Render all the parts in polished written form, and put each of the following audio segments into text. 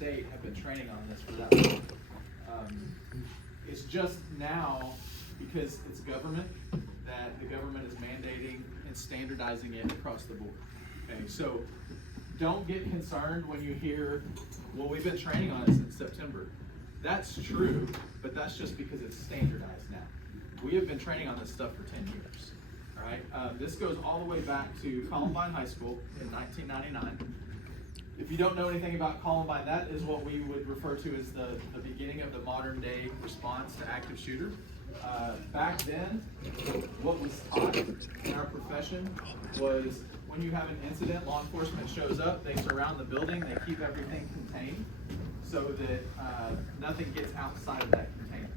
state have been training on this for that long. It's just now, because it's government, that the government is mandating and standardizing it across the board. Okay, so don't get concerned when you hear, well, we've been training on it since September. That's true, but that's just because it's standardized now. We have been training on this stuff for 10 years. All right, this goes all the way back to Columbine High School in 1999. If you don't know anything about Columbine, that is what we would refer to as the beginning of the modern day response to active shooter. Back then, what was taught in our profession was when you have an incident, law enforcement shows up, they surround the building, they keep everything contained so that nothing gets outside of that container.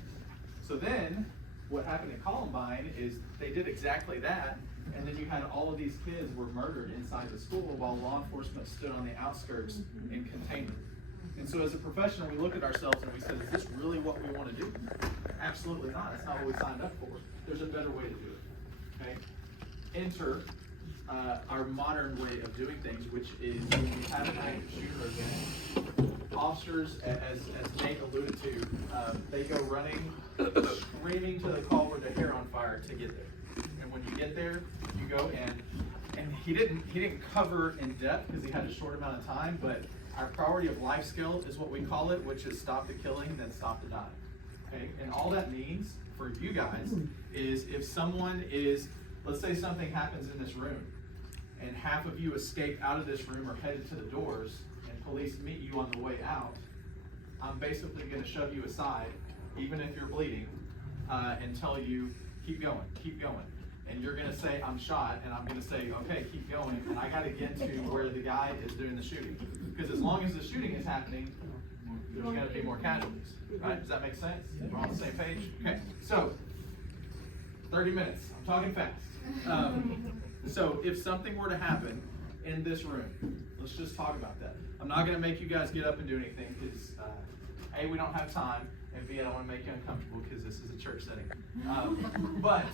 So then, what happened in Columbine is they did exactly that, and then you had all of these kids were murdered inside the school while law enforcement stood on the outskirts and contained them. And so as a professional, we look at ourselves and we said, is this really what we want to do? Absolutely not. That's not what we signed up for. There's a better way to do it. Okay? Enter our modern way of doing things, which is when we have an active shooter event, officers, as Nate alluded to, they go running, screaming to the call with their hair on fire to get there. And when you get there, you go in, and he didn't cover in depth because he had a short amount of time, but our priority of life skill is what we call it, which is stop the killing, then stop the dying. Okay? And all that means for you guys is if someone is, let's say something happens in this room, and half of you escape out of this room or headed to the doors, and police meet you on the way out, I'm basically going to shove you aside, even if you're bleeding, and tell you, keep going, keep going. And you're going to say, I'm shot, and I'm going to say, okay, keep going, and I got to get to where the guy is doing the shooting. Because as long as the shooting is happening, there's going to be more casualties. Right? Does that make sense? We're on the same page? Okay, so 30 minutes. I'm talking fast. So if something were to happen in this room, let's just talk about that. I'm not going to make you guys get up and do anything because A, we don't have time, and B, I don't want to make you uncomfortable because this is a church setting. But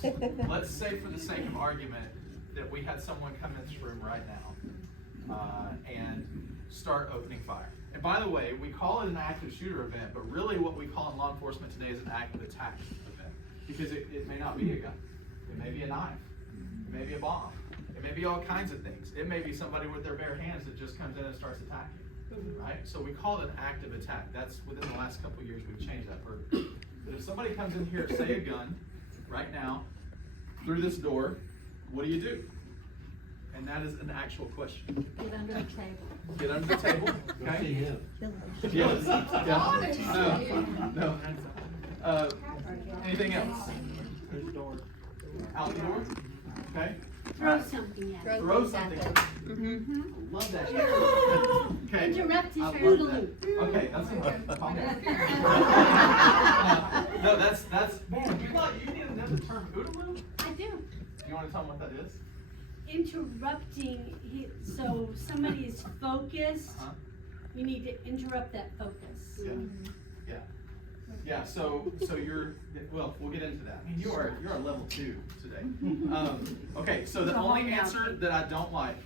let's say for the sake of argument that we had someone come in this room right now and start opening fire. And by the way, we call it an active shooter event, but really what we call in law enforcement today is an active attack event. Because it may not be a gun. It may be a knife. It may be a bomb. It may be all kinds of things. It may be somebody with their bare hands that just comes in and starts attacking. Right? So we call it an active attack. That's within the last couple of years we've changed that verbiage. But if somebody comes in here, say a gun, right now, through this door, what do you do? And that is an actual question. Get under the table. Get under the table. Okay. Yes. No. Anything else? Out the door. Okay. Throw something at it. Throw something. Mm-hmm. Love that. Okay. Interrupt his I love OODA that. loop. Okay, that's enough. Calm down. No, that's man. You need to know the term OODA loop. I do. You want to tell them what that is? Interrupting, so somebody is focused, you need to interrupt that focus. Yeah. So you're, well, we'll get into that. I mean, you're a level 2 today. Okay, so the only answer that I don't like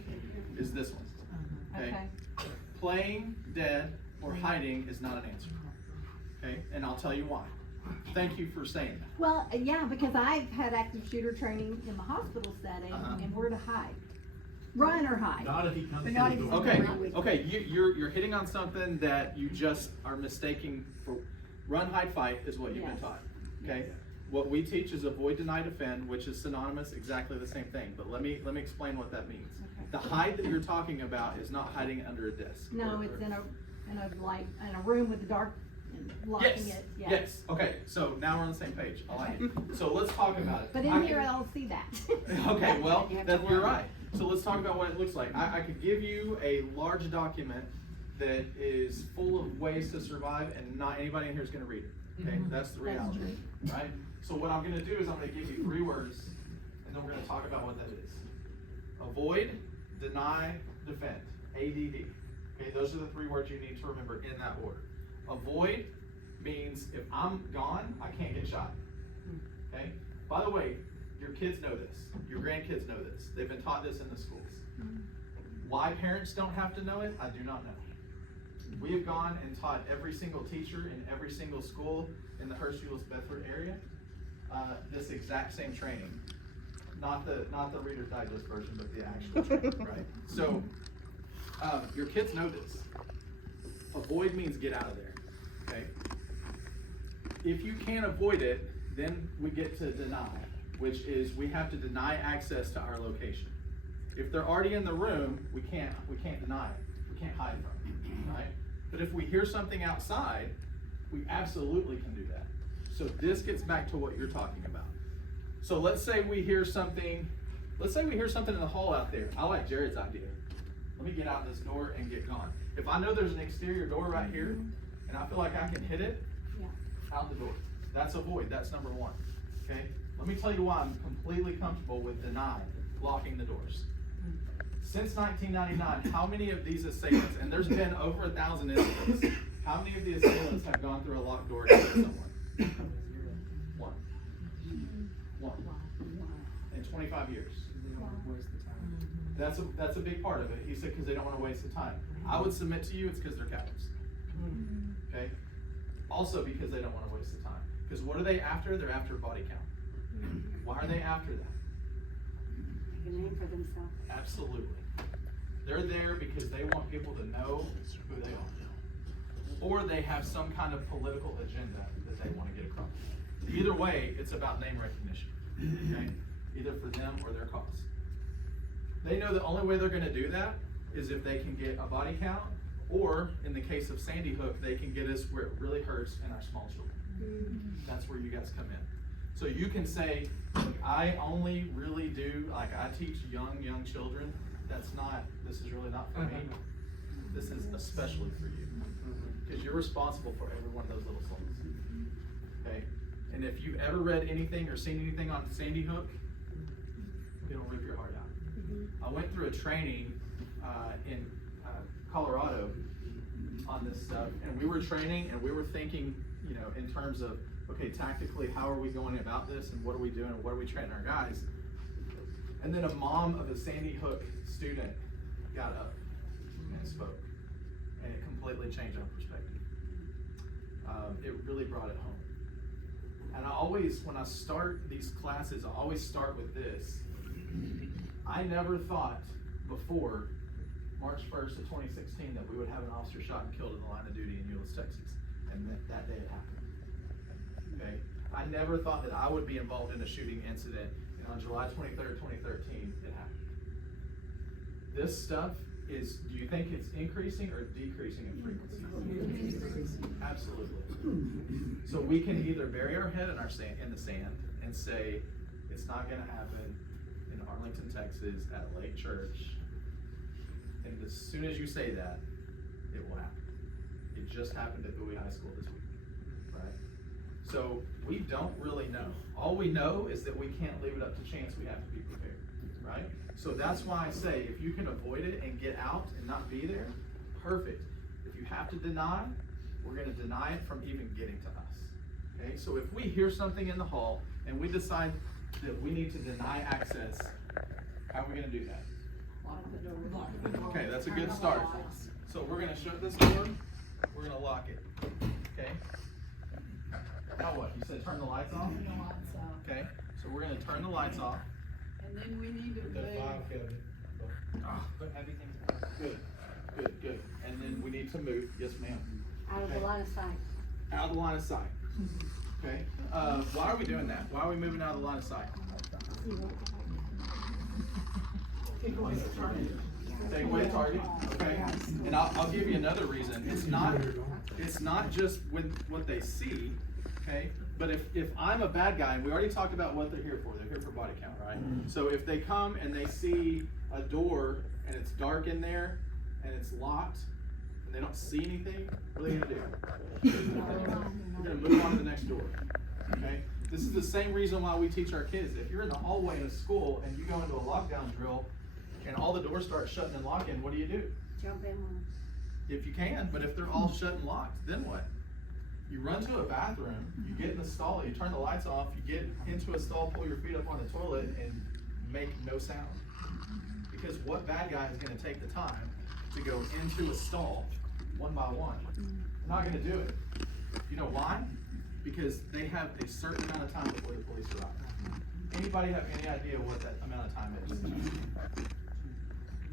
is this one. Okay. Playing dead or hiding is not an answer. Okay, and I'll tell you why. Thank you for saying that. Well, yeah, because I've had active shooter training in the hospital setting, and where to hide. Run or hide. Not if he comes But not to the if door. he's Okay, you're hitting on something that you just are mistaking for. Run, hide, fight is what you've been taught. Okay, what we teach is avoid, deny, defend, which is synonymous, exactly the same thing. But let me explain what that means. Okay. The hide that you're talking about is not hiding under a desk. No, it's in a room with the dark and locking it. Yeah. Yes. Okay. So now we're on the same page. I like it. So let's talk about it. But in here, I don't see that. Okay. Well, you're right. So let's talk about what it looks like. I could give you a large document that is full of ways to survive, and not anybody in here is going to read it. Okay. That's the reality. Right. So what I'm going to do is I'm going to give you 3 words, and then we're going to talk about what that is. Avoid, deny, defend. ADD. Okay, those are the 3 words you need to remember in that order. Avoid means if I'm gone, I can't get shot. Okay? By the way, your kids know this. Your grandkids know this. They've been taught this in the schools. Why parents don't have to know it, I do not know. we have gone and taught every single teacher in every single school in the Hurst-Euless-Bedford area this exact same training. Not the Reader's Digest version, but the actual training, right? So your kids know this. Avoid means get out of there, okay? If you can't avoid it, then we get to deny, which is we have to deny access to our location. If they're already in the room, we can't deny it. We can't hide from it, right? But if we hear something outside, we absolutely can do that. So this gets back to what you're talking about. So let's say we hear something in the hall out there. I like Jared's idea. Let me get out this door and get gone. If I know there's an exterior door right here, and I feel like I can hit it, out the door. That's avoid, that's number one, okay? Let me tell you why I'm completely comfortable with deny, locking the doors. Since 1999, how many of these assailants, and there's been over 1,000 incidents, how many of the assailants have gone through a locked door to hit someone? One. In 25 years. That's a big part of it. He said because they don't want to waste the time. I would submit to you it's because they're cowards. Okay? Also because they don't want to waste the time. Because what are they after? They're after body count. Why are they after that? Make a name for themselves. Absolutely. They're there because they want people to know who they are. Or they have some kind of political agenda that they want to get across. Either way, it's about name recognition. Okay? Either for them or their cause. They know the only way they're going to do that is if they can get a body count, or in the case of Sandy Hook, they can get us where it really hurts in our small children. That's where you guys come in. So you can say, I only really do, like I teach young children. This is really not for me. This is especially for you. Because you're responsible for every one of those little souls. Okay? And if you've ever read anything or seen anything on Sandy Hook, it'll rip your heart out. I went through a training in Colorado on this stuff, and we were training and we were thinking, you know, in terms of, okay, tactically, how are we going about this and what are we doing and what are we training our guys? And then a mom of a Sandy Hook student got up and spoke, and it completely changed our perspective. It really brought it home. And I always, when I start these classes, I always start with this. I never thought before March 1st of 2016 that we would have an officer shot and killed in the line of duty in Euless, Texas. And that day it happened. Okay? I never thought that I would be involved in a shooting incident, and on July 23rd, 2013, it happened. This stuff is, do you think it's increasing or decreasing in frequency? Absolutely. So we can either bury our head in the sand and say, it's not gonna happen in Arlington, Texas at Lake Church. And as soon as you say that, it will happen. It just happened at Bowie High School this week, right? So we don't really know. All we know is that we can't leave it up to chance. We have to be prepared, right? So that's why I say, if you can avoid it and get out and not be there, perfect. If you have to deny, we're gonna deny it from even getting to us, okay? So if we hear something in the hall and we decide that we need to deny access, how are we gonna do that? Lock the door. Okay, that's a good start. So we're gonna shut this door, we're gonna lock it, okay? Now what, you said turn the lights off? Turn the lights off. Okay, so we're gonna turn the lights off. And then we need to Put everything. Good. And then we need to move, yes ma'am. out of the line of sight. Out of the line of sight. Okay, why are we doing that? Why are we moving out of the line of sight? Take away the target, okay? And I'll give you another reason. It's not just with what they see, okay? But if I'm a bad guy, and we already talked about what they're here for body count, right? So if they come and they see a door and it's dark in there and it's locked and they don't see anything, what are they gonna do? They're gonna move on to the next door, okay? This is the same reason why we teach our kids. If you're in the hallway in a school and you go into a lockdown drill and all the doors start shutting and locking, what do you do? Jump in one. If you can, but if they're all shut and locked, then what? You run to a bathroom, you get in the stall, you turn the lights off, you get into a stall, pull your feet up on the toilet, and make no sound. Because what bad guy is gonna take the time to go into a stall, one by one. They're not gonna do it. You know why? Because they have a certain amount of time before the police arrive. Anybody have any idea what that amount of time is?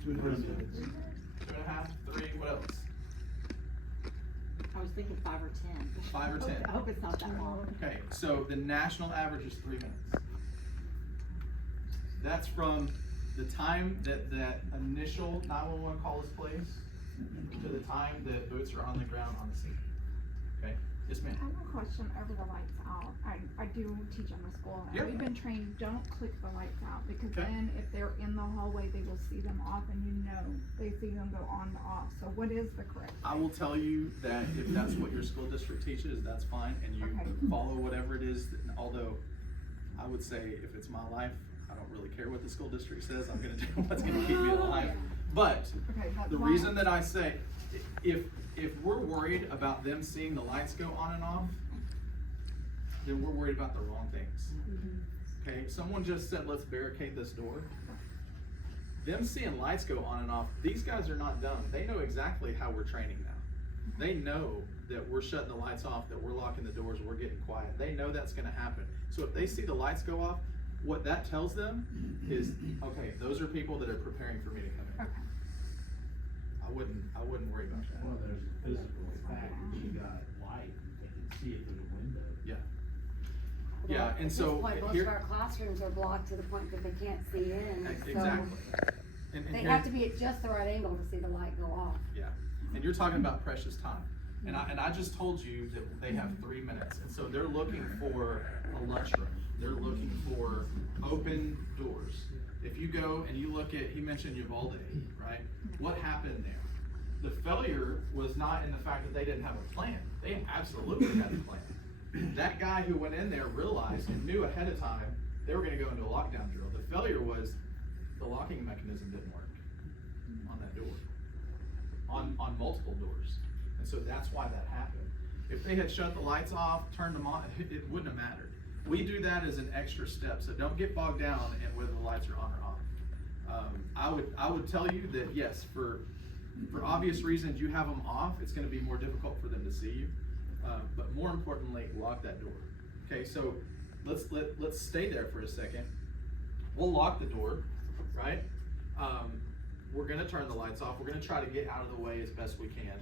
2.5 minutes. 2.5, 3, what else? I was thinking 5 or 10. 5 or 10. I hope it's not that long. Okay, so the national average is 3 minutes. That's from the time that that initial 911 call is placed to the time that boots are on the ground on the scene. Okay, yes ma'am. I have a question over the lights out. I do teach in the school, and Yep. we've been trained, don't click the lights out, because Okay. then if they're in the hallway, they will see them off, and you know, they see them go on and off. So what is the correct? I will tell you that if that's what your school district teaches, that's fine, and you Okay. follow whatever it is. Although, I would say if it's my life, I don't really care what the school district says. I'm gonna do what's gonna keep me alive. But Okay, that's the why- reason that I say, if we're worried about them seeing the lights go on and off, then we're worried about the wrong things. Okay, someone just said, let's barricade this door. Them seeing lights go on and off, these guys are not dumb. They know exactly how we're training now. They know that we're shutting the lights off, that we're locking the doors, we're getting quiet. They know that's gonna happen. So if they see the lights go off, what that tells them is, okay, those are people that are preparing for me to come in. Okay. I wouldn't worry about that. Well, there's a physical fact that you got light, they can see it through the window. Yeah. Yeah, and so At this point, most here- of our classrooms are blocked to the point that they can't see in, Exactly. so And they here- have to be at just the right angle to see the light go off. Yeah, and you're talking about precious time. And I just told you that they have 3 minutes, and so they're looking for a lunchroom. They're looking for open doors. If you go and you look at, he mentioned Uvalde, right? What happened there? The failure was not in the fact that they didn't have a plan. They absolutely had a plan. That guy who went in there realized and knew ahead of time they were gonna go into a lockdown drill. The failure was the locking mechanism didn't work on that door, on multiple doors. And so that's why that happened. If they had shut the lights off, turned them on, it wouldn't have mattered. We do that as an extra step, so don't get bogged down in whether the lights are on or off. I would tell you that yes, for obvious reasons, you have them off, it's gonna be more difficult for them to see you. But more importantly, lock that door. Okay, so let's stay there for a second. We'll lock the door, right? We're gonna turn the lights off. We're gonna try to get out of the way as best we can.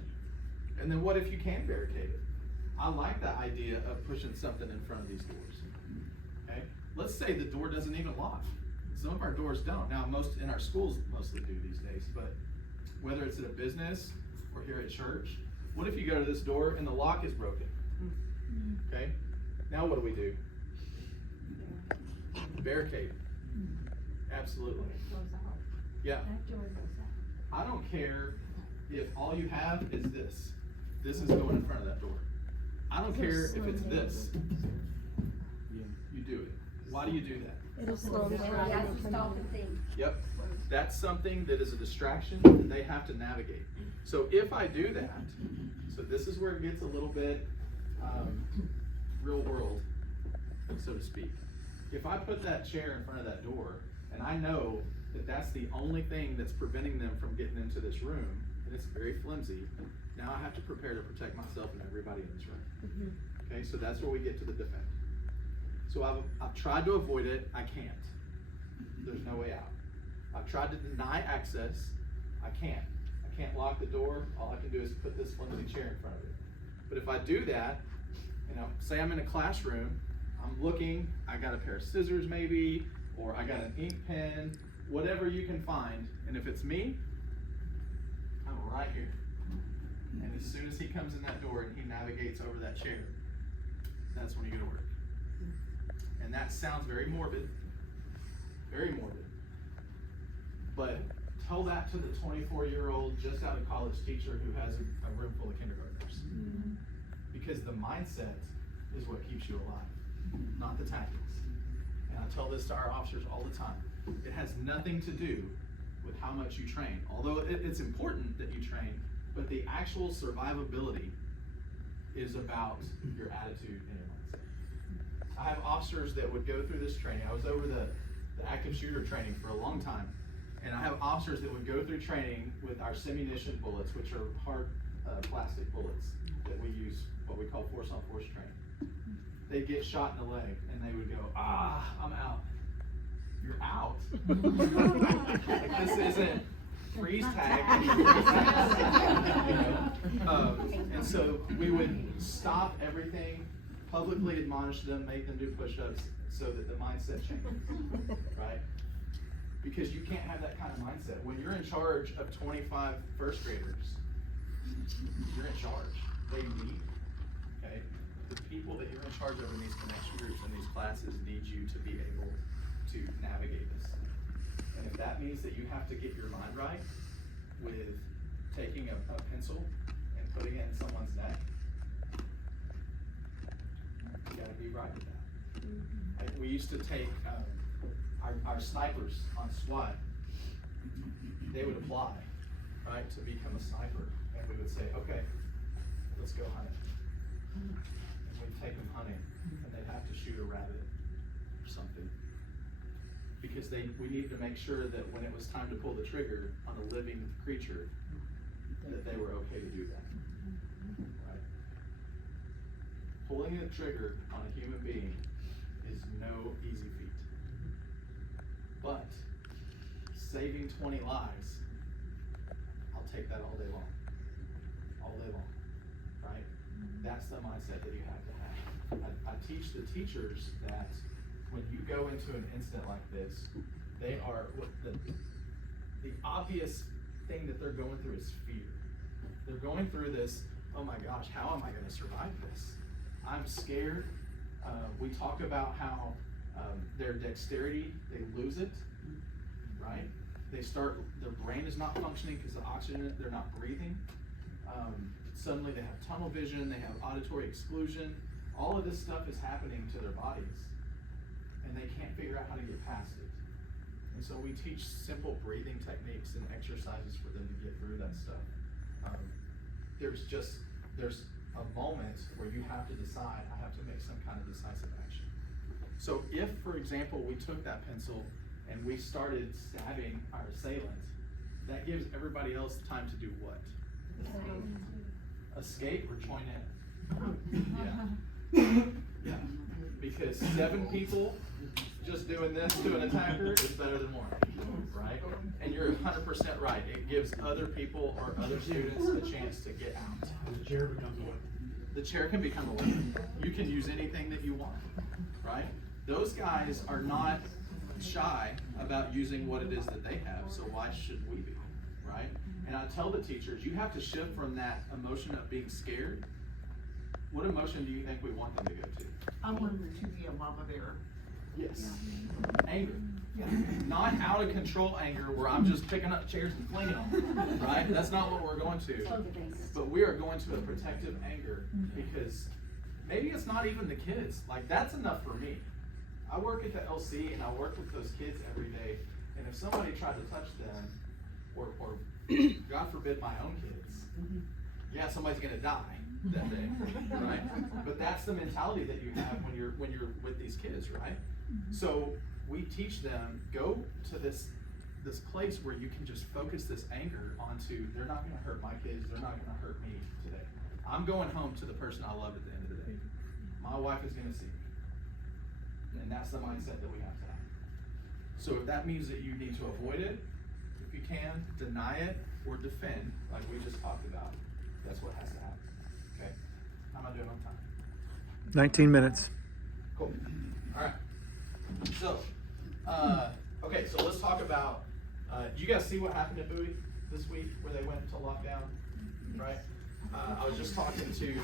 And then what if you can barricade it? I like the idea of pushing something in front of these doors. Okay, let's say the door doesn't even lock. Some of our doors don't. Now, most in our schools mostly do these days, but whether it's at a business or here at church, what if you go to this door and the lock is broken? Okay, now what do? Barricade. Absolutely. Yeah. That door goes out. I don't care if all you have is this. This is going in front of that door. I don't care if it's this. You do it. Why do you do that? It'll slow They down. have to stop and think. Yep. That's something that is a distraction that they have to navigate. So if I do that, so this is where it gets a little bit real world, so to speak. If I put that chair in front of that door, and I know that that's the only thing that's preventing them from getting into this room, and it's very flimsy, now I have to prepare to protect myself and everybody in this room. Okay, so that's where we get to the defend. So I've tried to avoid it, I can't. There's no way out. I've tried to deny access, I can't. I can't lock the door, all I can do is put this flimsy chair in front of it. But if I do that, say I'm in a classroom, I'm looking, I got a pair of scissors maybe, or I got an ink pen, whatever you can find, and if it's me, I'm right here. And as soon as he comes in that door and he navigates over that chair, that's when you go to work. And that sounds very morbid, but tell that to the 24-year-old just out of college teacher who has a room full of kindergartners. Because the mindset is what keeps you alive, not the tactics. And I tell this to our officers all the time. It has nothing to do with how much you train. Although it's important that you train, but the actual survivability is about your attitude and your mindset. I have officers that would go through this training. I was over the active shooter training for a long time. And I have officers that would go through training with our simunition bullets, which are plastic bullets that we use, what we call force on force training. They'd get shot in the leg and they would go, I'm out. You're out? This isn't freeze tag. You know? And so we would stop everything, publicly admonish them, make them do push-ups so that the mindset changes, right? Because you can't have that kind of mindset. When you're in charge of 25 first graders, you're in charge. They need, okay? The people that you're in charge of in these connection groups and these classes need you to be able to navigate this. And if that means that you have to get your mind right with taking a pencil and putting it in someone's neck, you gotta be right with that. Like we used to take our snipers on SWAT, they would apply, right, to become a sniper. And we would say, okay, let's go hunting. And we'd take them hunting, and they'd have to shoot a rabbit or something. Because we needed to make sure that when it was time to pull the trigger on a living creature, that they were okay to do that, right? Pulling the trigger on a human being is no easy feat. But saving 20 lives, I'll take that all day long. All day long, right? That's the mindset that you have to have. I teach the teachers that when you go into an incident like this, they are, the obvious thing that they're going through is fear. They're going through this, oh my gosh, how am I gonna survive this? I'm scared. We talk about how their dexterity, they lose it, right? Their brain is not functioning because the oxygen, they're not breathing. Suddenly they have tunnel vision, they have auditory exclusion. All of this stuff is happening to their bodies and they can't figure out how to get past it. And so we teach simple breathing techniques and exercises for them to get through that stuff. There's a moment where you have to decide, I have to make some kind of decisive action. So if, for example, we took that pencil and we started stabbing our assailant, that gives everybody else time to do what? Escape or join in? Yeah. Because 7 people just doing this to an attacker is better than 1, right? And you're 100% right. It gives other people or other students a chance to get out. The chair becomes a weapon. The chair can become a weapon. You can use anything that you want, right? Those guys are not shy about using what it is that they have, so why should we be, right? And I tell the teachers, you have to shift from that emotion of being scared. What emotion do you think we want them to go to? I want them to be a mama bear. Yes. Anger. Not out of control anger where I'm just picking up chairs and flinging them, right? That's not what we're going to. But we are going to a protective anger because maybe it's not even the kids. Like, that's enough for me. I work at the LC and I work with those kids every day. And if somebody tried to touch them, or God forbid my own kids, yeah, somebody's gonna die that day, right? But that's the mentality that you have when you're with these kids, right? So we teach them, go to this place where you can just focus this anger onto, they're not gonna hurt my kids, they're not gonna hurt me today. I'm going home to the person I love at the end of the day. My wife is gonna see me. And that's the mindset that we have to have. So if that means that you need to avoid it, if you can, deny it, or defend, like we just talked about, that's what has to happen. Okay? How am I doing on time? 19 minutes. Cool. All right. So, okay, so let's talk about, do you guys see what happened at Bowie this week where they went to lockdown, right? I was just talking to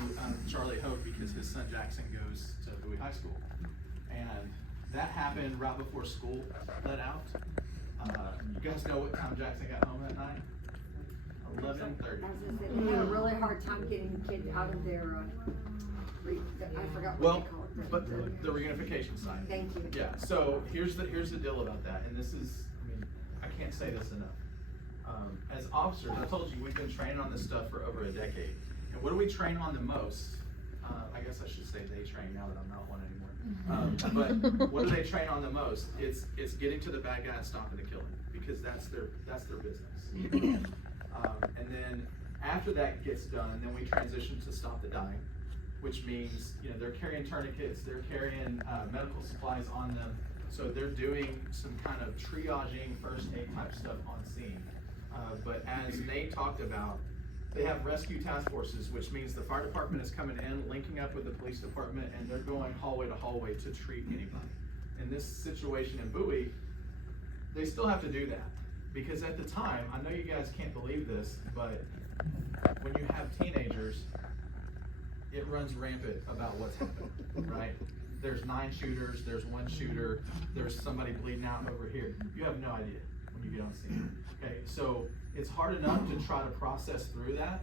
Charlie Hope because his son Jackson goes to Bowie High School. And that happened right before school let out. You guys know what time Jackson got home that night? 11:30. They had a really hard time getting the kids out of their, I forgot what Well, they call it. but the reunification site. Thank you. Yeah, so here's the deal about that, and this is, I mean, I can't say this enough. As officers, I told you, we've been training on this stuff for over a decade. And what do we train on the most? I guess I should say they train now that I'm not one anymore. But what do they train on the most? It's getting to the bad guy and stopping the killing, because that's their business. And then After that gets done, then we transition to stop the dying, which means, you know, they're carrying tourniquets, they're carrying medical supplies on them. So they're doing some kind of triaging, first aid type stuff on scene. But as Nate talked about, they have rescue task forces, which means the fire department is coming in, linking up with the police department, and they're going hallway to hallway to treat anybody. In this situation in Bowie, they still have to do that. Because at the time, I know you guys can't believe this, but when you have teenagers, it runs rampant about what's happening, right? There's 9 shooters, there's 1 shooter, there's somebody bleeding out over here. You have no idea when you get on scene, okay? So it's hard enough to try to process through that,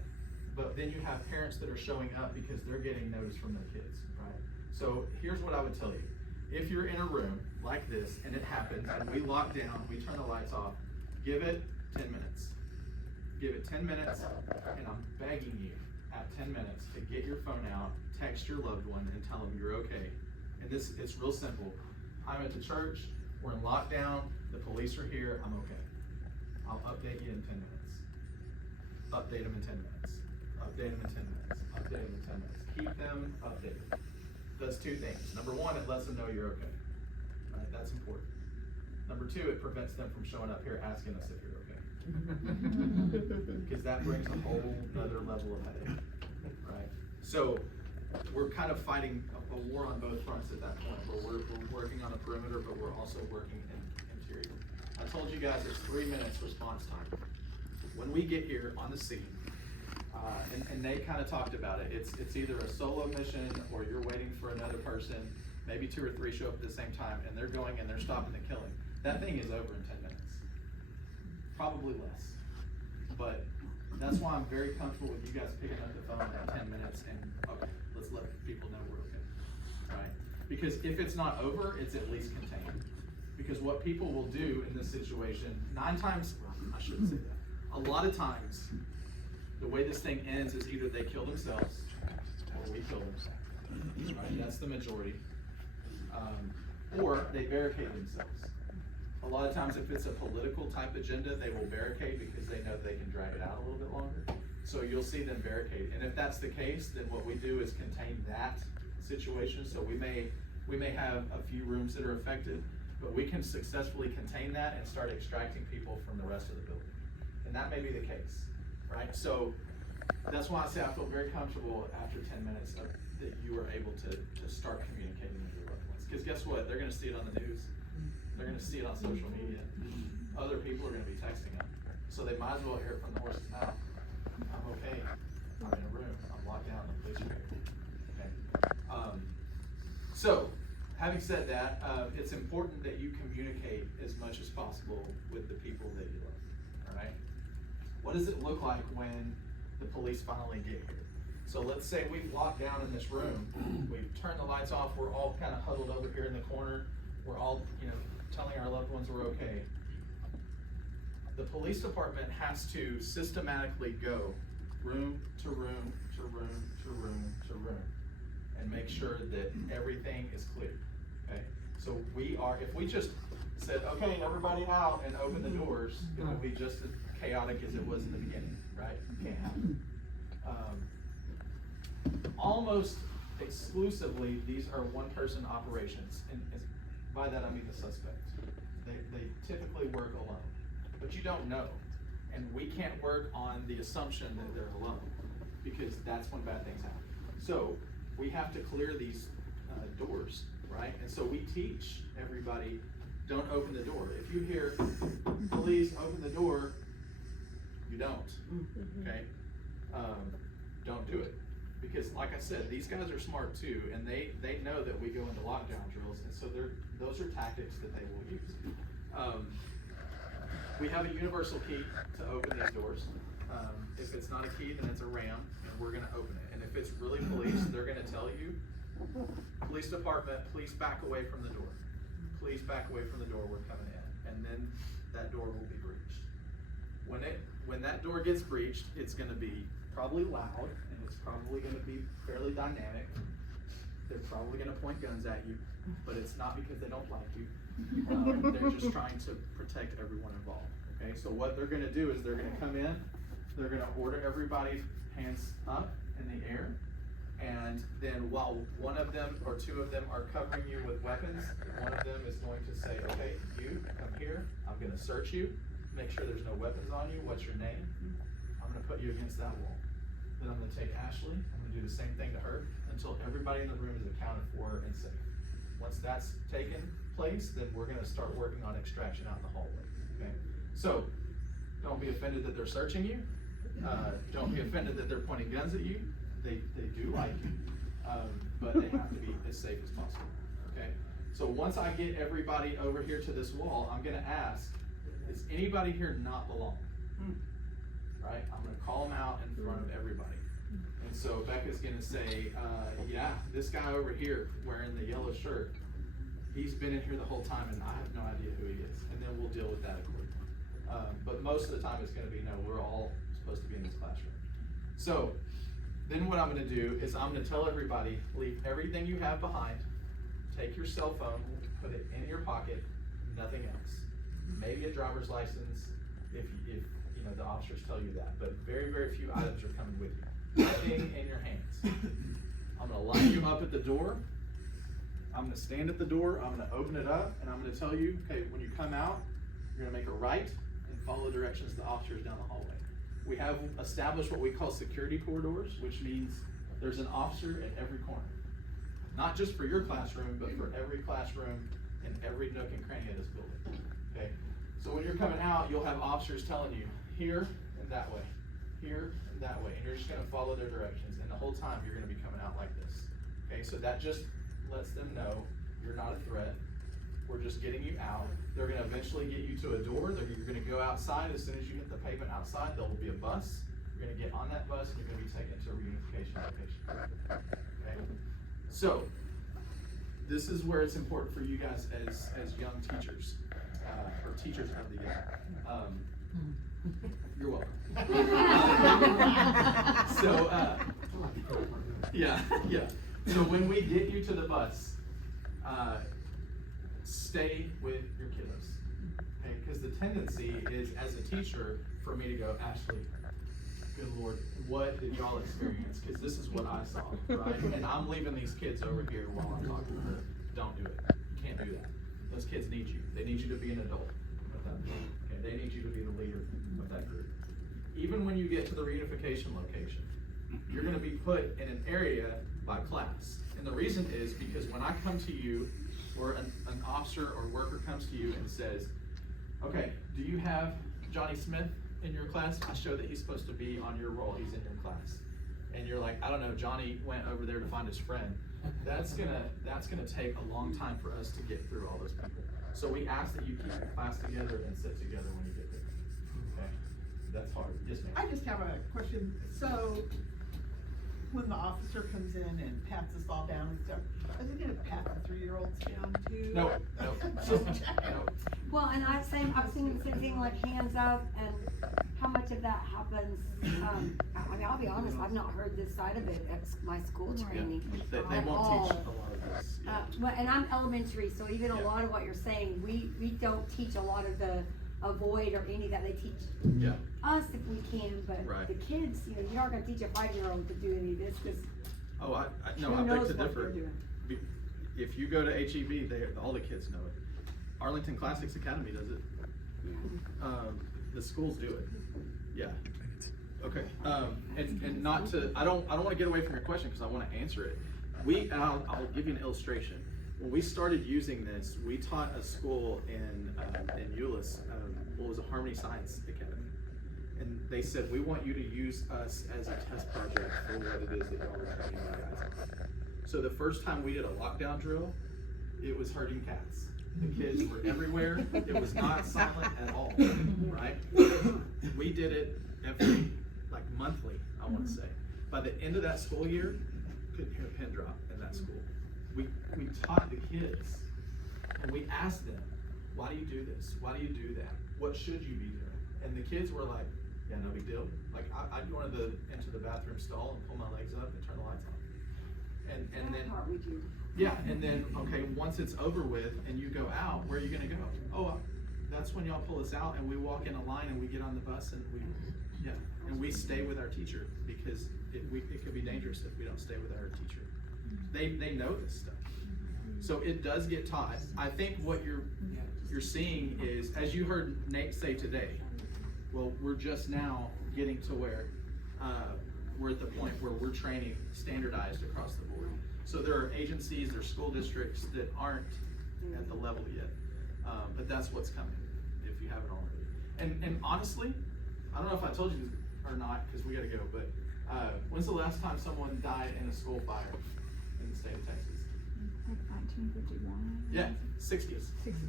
but then you have parents that are showing up because they're getting notice from their kids, right? So here's what I would tell you. If you're in a room like this and it happens and we lock down, we turn the lights off, give it 10 minutes. Give it 10 minutes, and I'm begging you at 10 minutes to get your phone out, text your loved one, and tell them you're okay. And it's real simple. I'm at the church, we're in lockdown, the police are here, I'm okay. I'll update you in 10 minutes. Update them in 10 minutes. Update them in 10 minutes. Update them in 10 minutes. Keep them updated. Does 2 things. Number 1, it lets them know you're okay. Right? That's important. Number 2, it prevents them from showing up here asking us if you're okay. Because that brings a whole nother level of headache, right? So we're kind of fighting a war on both fronts at that point, where we're working on a perimeter, but we're also working in interior. I told you guys it's 3 minutes response time. When we get here on the scene, and Nate kind of talked about it, it's either a solo mission or you're waiting for another person, maybe 2 or 3 show up at the same time, and they're going and they're stopping the killing. That thing is over in 10 minutes. Probably less. But that's why I'm very comfortable with you guys picking up the phone at 10 minutes and, okay, let's let people know we're okay, right? Because if it's not over, it's at least contained. Because what people will do in this situation, 9 times, well, I shouldn't say that. A lot of times, the way this thing ends is either they kill themselves or we kill them. Right? That's the majority. Or they barricade themselves. A lot of times if it's a political type agenda, they will barricade because they know they can drag it out a little bit longer. So you'll see them barricade. And if that's the case, then what we do is contain that situation. So we may have a few rooms that are affected, but we can successfully contain that and start extracting people from the rest of the building. And that may be the case, right? So that's why I say I feel very comfortable after 10 minutes that you were able to start communicating with your loved ones. Because guess what? They're gonna see it on the news. They're gonna see it on social media. Other people are gonna be texting them. So they might as well hear it from the horse's mouth. I'm okay, I'm in a room, I'm locked down, the police are here, okay? So, having said that, it's important that you communicate as much as possible with the people that you love, all right? What does it look like when the police finally get here? So let's say we've locked down in this room, we've turned the lights off, we're all kind of huddled over here in the corner, we're all, telling our loved ones we're okay. The police department has to systematically go room to room to room to room to room and make sure that everything is clear, okay? So if we just said, okay, everybody out and open the doors, it would be just as chaotic as it was in the beginning, right? Can't happen. Almost exclusively, these are one-person operations, and by that I mean the suspect. They typically work alone, but you don't know, and we can't work on the assumption that they're alone, because that's when bad things happen. So we have to clear these doors, right? And so we teach everybody, don't open the door. If you hear, police, open the door, you don't, okay? Don't do it. Because like I said, these guys are smart too, and they know that we go into lockdown drills, and so those are tactics that they will use. We have a universal key to open these doors. If it's not a key, then it's a RAM, and we're gonna open it. And if it's really police, they're gonna tell you, police department, please back away from the door. Please back away from the door, we're coming in. And then that door will be breached. When that door gets breached, it's gonna be probably loud, and it's probably gonna be fairly dynamic. They're probably gonna point guns at you, but it's not because they don't like you. They're just trying to protect everyone involved, okay? So what they're gonna do is they're gonna come in, they're gonna order everybody hands up in the air. And then while one of them or two of them are covering you with weapons, one of them is going to say, okay, you come here, I'm gonna search you, make sure there's no weapons on you, what's your name? I'm gonna put you against that wall. Then I'm gonna take Ashley, I'm gonna do the same thing to her until everybody in the room is accounted for and safe. Once that's taken place, then we're gonna start working on extraction out in the hallway, okay? So, don't be offended that they're searching you. Don't be offended that they're pointing guns at you. They do like you, but they have to be as safe as possible, okay? So once I get everybody over here to this wall, I'm gonna ask, is anybody here not belong? Right, I'm gonna call them out in front of everybody. And so Becca's gonna say, yeah, this guy over here wearing the yellow shirt, he's been in here the whole time and I have no idea who he is. And then we'll deal with that accordingly. But most of the time it's gonna be, no, we're all supposed to be in this classroom. So, then what I'm gonna do is I'm gonna tell everybody, leave everything you have behind, take your cell phone, put it in your pocket, nothing else. Maybe a driver's license, if you know, the officers tell you that, but very, very few items are coming with you. Nothing in your hands. I'm gonna line you up at the door. I'm gonna stand at the door, I'm gonna open it up, and I'm gonna tell you, okay, when you come out, you're gonna make a right and follow directions of the officers down the hallway. We have established what we call security corridors, which means there's an officer at every corner. Not just for your classroom, but for every classroom and every nook and cranny of this building, okay? So when you're coming out, you'll have officers telling you, here and that way, here and that way, and you're just gonna follow their directions, and the whole time you're gonna be coming out like this, okay? So that just lets them know you're not a threat. We're just getting you out. They're gonna eventually get you to a door. You're gonna go outside. As soon as you hit the pavement outside, there will be a bus. You're gonna get on that bus and you're gonna be taken to a reunification location. Okay? So, this is where it's important for you guys as young teachers, or teachers of the young. You're welcome. Yeah. So when we get you to the bus, stay with your kiddos, okay? Because the tendency is, as a teacher, for me to go, Ashley, good Lord, what did y'all experience? Because this is what I saw, right? And I'm leaving these kids over here while I'm talking to her. Don't do it. You can't do that. Those kids need you. They need you to be an adult with them. Okay? They need you to be the leader of that group. Even when you get to the reunification location, you're going to be put in an area by class. And the reason is because when I come to you, or an officer or worker comes to you and says, okay, do you have Johnny Smith in your class? I show that he's supposed to be on your roll, he's in your class. And you're like, I don't know, Johnny went over there to find his friend. That's gonna take a long time for us to get through all those people. So we ask that you keep your class together and sit together when you get there. Okay? That's hard. Yes, ma'am. I just have a question. So, when the officer comes in and pats us all down and stuff, are they gonna pat the 3-year-olds down too? No. Well, and I was thinking the same thing, like hands up, and how much of that happens, I mean, I'll be honest, I've not heard this side of it at my school training. They at won't all. teach a lot of this. Yeah. Well, and I'm elementary, so even a Yeah. lot of what you're saying, we don't teach a lot of the avoid or any of that. They teach Yeah. us if we can, but Right. the kids, you know, you're not gonna teach a 5-year-old to do any of this, because Oh, I no, who I beg knows to what differ. they're doing. If you go to HEB, all the kids know it. Arlington Classics Academy does it. The schools do it. Yeah. Okay. And not to, I don't want to get away from your question because I want to answer it. I'll give you an illustration. When we started using this, we taught a school in Euless, what was a Harmony Science Academy. And they said, we want you to use us as a test project for what it is that y'all are training you guys on. So the first time we did a lockdown drill, it was herding cats. The kids were everywhere. It was not silent at all, right? We did it like monthly, I want to say. By the end of that school year, couldn't hear a pin drop in that school. We taught the kids, and we asked them, why do you do this? Why do you do that? What should you be doing? And the kids were like, yeah, no big deal. Like I'd go into the bathroom stall and pull my legs up and turn the lights on. And then part we do. yeah, and then okay, once it's over with and you go out, where are you gonna go? Oh, that's when y'all pull us out and we walk in a line and we get on the bus and Yeah, and we stay with our teacher because it could be dangerous if we don't stay with our teacher. They know this stuff. So it does get taught. I think what you're seeing is, as you heard Nate say today, well, we're just now getting to where we're at the point where we're training standardized across the board. So there are agencies, there are school districts that aren't at the level yet, but that's what's coming if you haven't already. And honestly, I don't know if I told you or not because we got to go, but when's the last time someone died in a school fire in the state of Texas? Like 1951. Yeah, 60s. 60.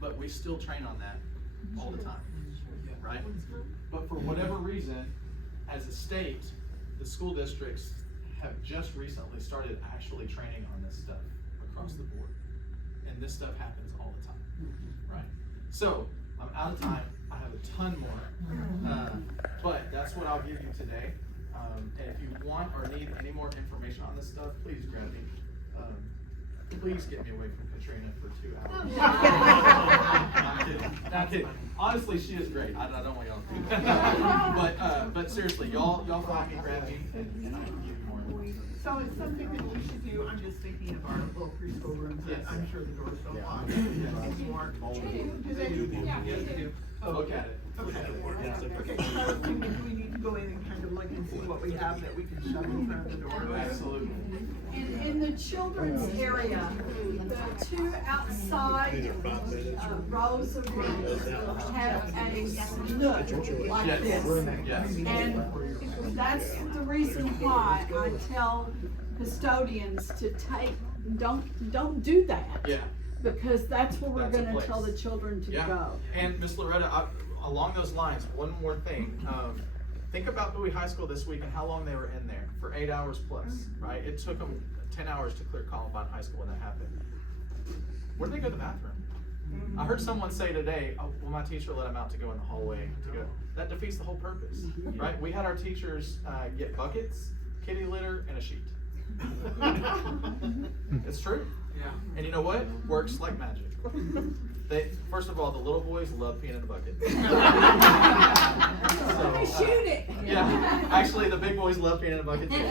But we still train on that all the time, right? But for whatever reason, as a state, the school districts have just recently started actually training on this stuff across the board. And this stuff happens all the time, right? So, I'm out of time. I have a ton more, but that's what I'll give you today. And if you want or need any more information on this stuff, please grab me. Please get me away from Katrina for 2 hours. Not kidding. Not kidding. Honestly, she is great. I don't want y'all to think that. But seriously, y'all find me, grab me, and I can give you more information. So it's something that we should do, I'm just thinking of our little preschool rooms, that I'm sure the doors don't lock. It's more. Do they do? Yeah, they do. Look at it. Look at it. Okay, so I was thinking, do we need to go in and kind of look and see what we have that we can shove in front of the door? Absolutely. In the children's area, the two outside rows of rooms have a nook like Yes. this. Yes. And that's the reason why I tell custodians to don't do that. Yeah. Because that's where we're That's a gonna tell the place. children to Yeah. go. And Miss Loretta, along those lines, one more thing. Think about Bowie High School this week and how long they were in there, for 8 hours plus, right? It took them 10 hours to clear Columbine High School when that happened. Where did they go to the bathroom? I heard someone say today, oh, well, my teacher let them out to go in the hallway to go. That defeats the whole purpose, right? We had our teachers get buckets, kitty litter, and a sheet. It's true. Yeah. And you know what? Works like magic. First of all, the little boys love peeing in a bucket. So, Shoot it. Yeah, actually, the big boys love peeing in a bucket too.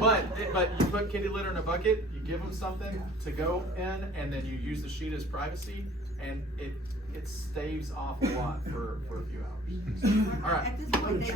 But you put kitty litter in a bucket, you give them something to go in, and then you use the sheet as privacy, and it staves off a lot for a few hours. All right. At this point, they